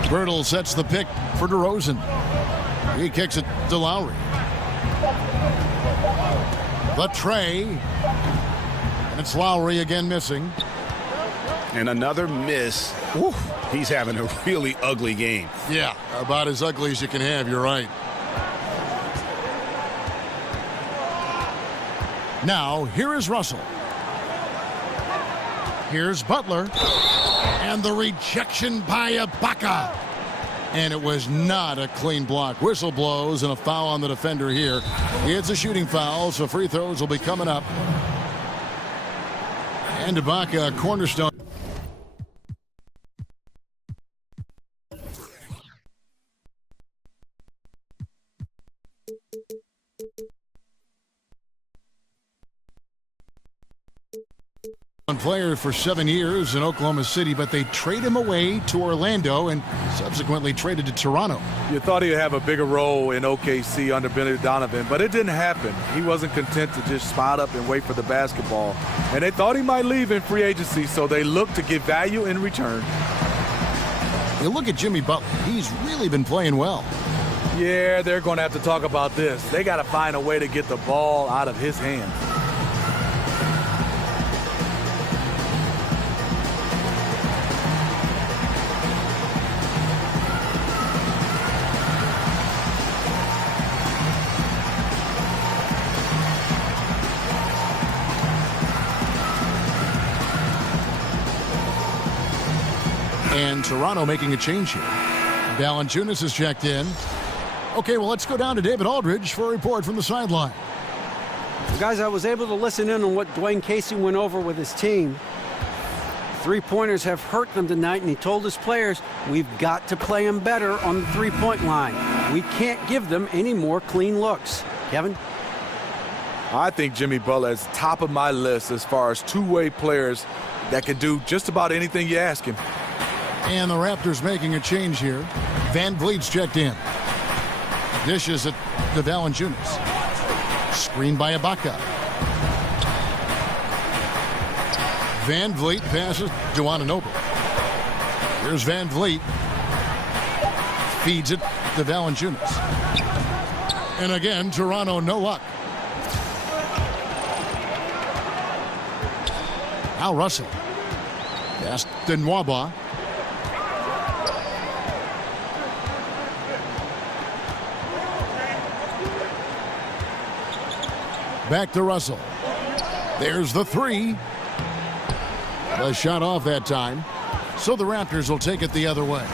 Birtle sets the pick for DeRozan. He kicks it to Lowry. The tray. And it's Lowry again missing. And another miss. Woo. He's having a really ugly game. Yeah, about as ugly as you can have, you're right. Now, here is Russell. Here's Butler. And the rejection by Ibaka. And it was not a clean block. Whistle blows and a foul on the defender here. It's a shooting foul, so free throws will be coming up. And Ibaka, a cornerstone. Player for 7 years in Oklahoma City, but they trade him away to Orlando and subsequently traded to Toronto. You thought he'd have a bigger role in OKC under Billy Donovan, but it didn't happen. He wasn't content to just spot up and wait for the basketball. And they thought he might leave in free agency, so they looked to get value in return. You look at Jimmy Butler. He's really been playing well. Yeah, they're going to have to talk about this. They got to find a way to get the ball out of his hands. And Toronto making a change here. Valanciunas is checked in. Okay, well, let's go down to David Aldridge for a report from the sideline. Guys, I was able to listen in on what Dwayne Casey went over with his team. Three-pointers have hurt them tonight, and he told his players, we've got to play them better on the three-point line. We can't give them any more clean looks. Kevin? I think Jimmy Butler is top of my list as far as two-way players that can do just about anything you ask him. And the Raptors making a change here. Van Vliet's checked in. Dishes it to Valanciunas. Screened by Ibaka. Van Vliet passes to Anunoby. Here's Van Vliet. Feeds it to Valanciunas. And again, Toronto no luck. Al Russell. Pass to Nwaba. Back to Russell. There's the three. The shot off that time. So the Raptors will take it the other way.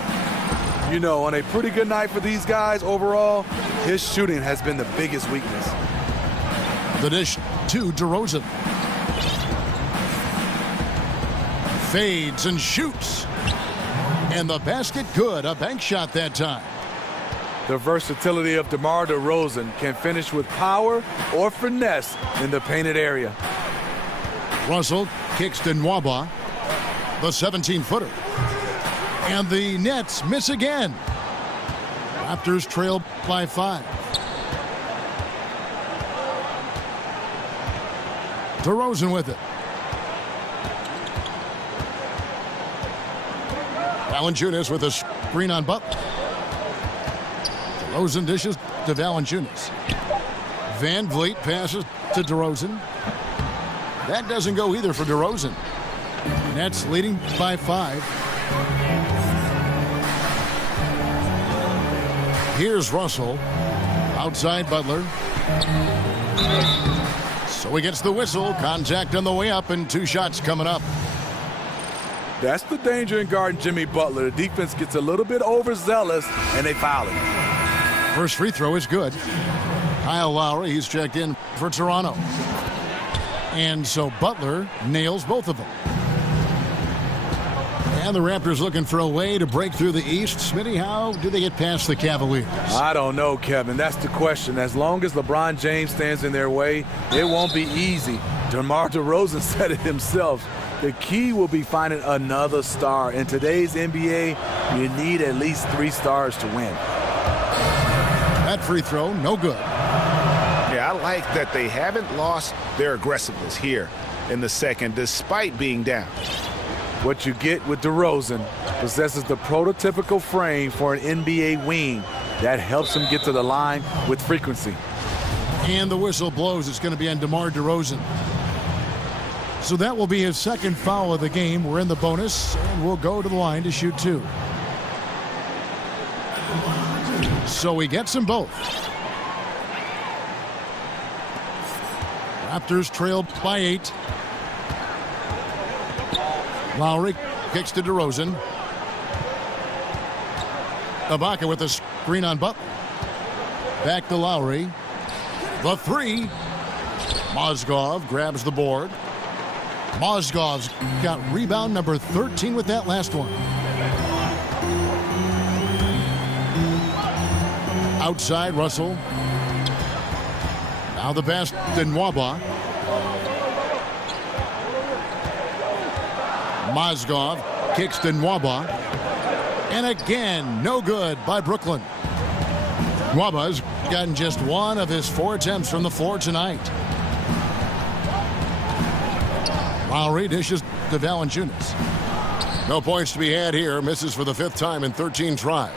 You know, on a pretty good night for these guys overall, his shooting has been the biggest weakness. The dish to DeRozan. Fades and shoots. And the basket good. A bank shot that time. The versatility of DeMar DeRozan can finish with power or finesse in the painted area. Russell kicks to Nwaba. The 17-footer. And the Nets miss again. Raptors trail by 5. DeRozan with it. Valanciunas with a screen on Butler. DeRozan dishes to Valanciunas. Van Vliet passes to DeRozan. That doesn't go either for DeRozan. Nets leading by 5. Here's Russell. Outside Butler. So he gets the whistle. Contact on the way up and 2 shots coming up. That's the danger in guarding Jimmy Butler. The defense gets a little bit overzealous and they foul him. First free throw is good. Kyle Lowry, he's checked in for Toronto. And so Butler nails both of them. And the Raptors looking for a way to break through the East. Smitty, how do they get past the Cavaliers? I don't know, Kevin. That's the question. As long as LeBron James stands in their way, it won't be easy. DeMar DeRozan said it himself. The key will be finding another star. In today's NBA, you need at least 3 stars to win. That free throw, no good. Yeah, I like that they haven't lost their aggressiveness here in the second, despite being down. What you get with DeRozan possesses the prototypical frame for an NBA wing. That helps him get to the line with frequency. And the whistle blows. It's going to be on DeMar DeRozan. So that will be his second foul of the game. We're in the bonus, and we'll go to the line to shoot 2. So he gets them both. Raptors trailed by 8. Lowry kicks to DeRozan. Ibaka with a screen on Butler. Back to Lowry. The 3. Mozgov grabs the board. Mozgov's got rebound number 13 with that last one. Outside, Russell. Now the pass to Nwaba. Mozgov kicks to Nwaba. And again, no good by Brooklyn. Nwaba's gotten just one of his 4 attempts from the floor tonight. Lowry dishes to Valanciunas. No points to be had here. Misses for the 5th time in 13 tries.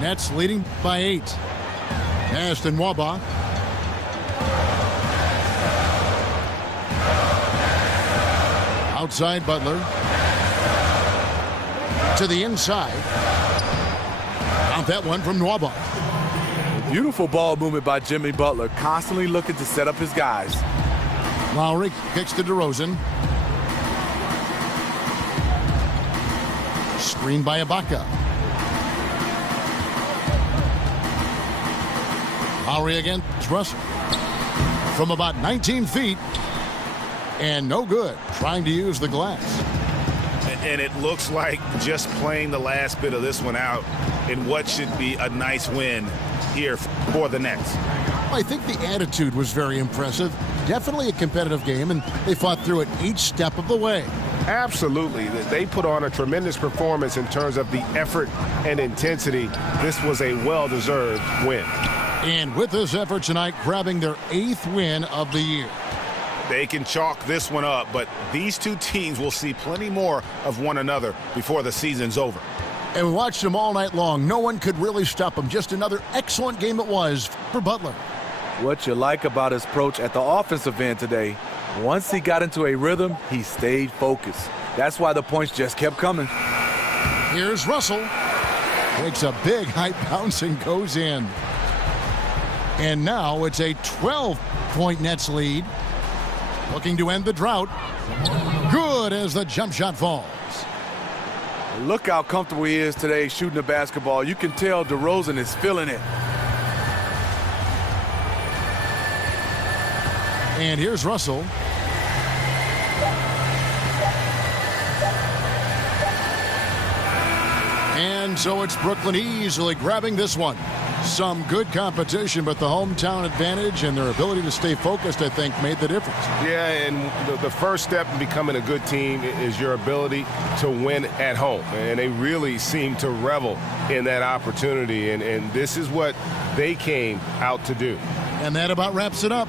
Nets leading by 8. Pass to Nwaba. Outside Butler. To the inside. Count that one from Nwaba. Beautiful ball movement by Jimmy Butler, constantly looking to set up his guys. Lowry kicks to DeRozan. Screen by Ibaka. Lowry against Russell. From about 19 feet. And no good. Trying to use the glass. And it looks like just playing the last bit of this one out in what should be a nice win here for the Nets. I think the attitude was very impressive. Definitely a competitive game, and they fought through it each step of the way. Absolutely. They put on a tremendous performance in terms of the effort and intensity. This was a well-deserved win. And with this effort tonight, grabbing their 8th win of the year. They can chalk this one up, but these two teams will see plenty more of one another before the season's over. And we watched them all night long. No one could really stop them. Just another excellent game it was for Butler. What you like about his approach at the offensive end today, once he got into a rhythm, he stayed focused. That's why the points just kept coming. Here's Russell. Takes a big high bounce and goes in. And now it's a 12-point Nets lead. Looking to end the drought. Good as the jump shot falls. Look how comfortable he is today shooting the basketball. You can tell DeRozan is feeling it. And here's Russell. And so it's Brooklyn easily grabbing this one. Some good competition, but the hometown advantage and their ability to stay focused, I think, made the difference. Yeah, and the first step in becoming a good team is your ability to win at home. And they really seem to revel in that opportunity. And this is what they came out to do. And that about wraps it up.